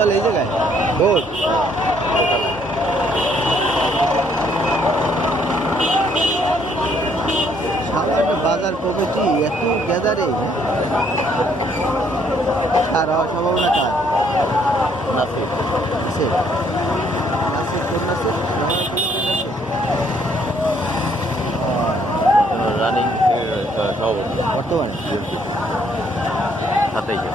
চলে এই জায়গায়। ভোট বাজার কমিটি এত গ্যাদারে। তার হওয়ার সম্ভাবনা কার? নাসির? রানিং বর্তমানে। সাতাইশে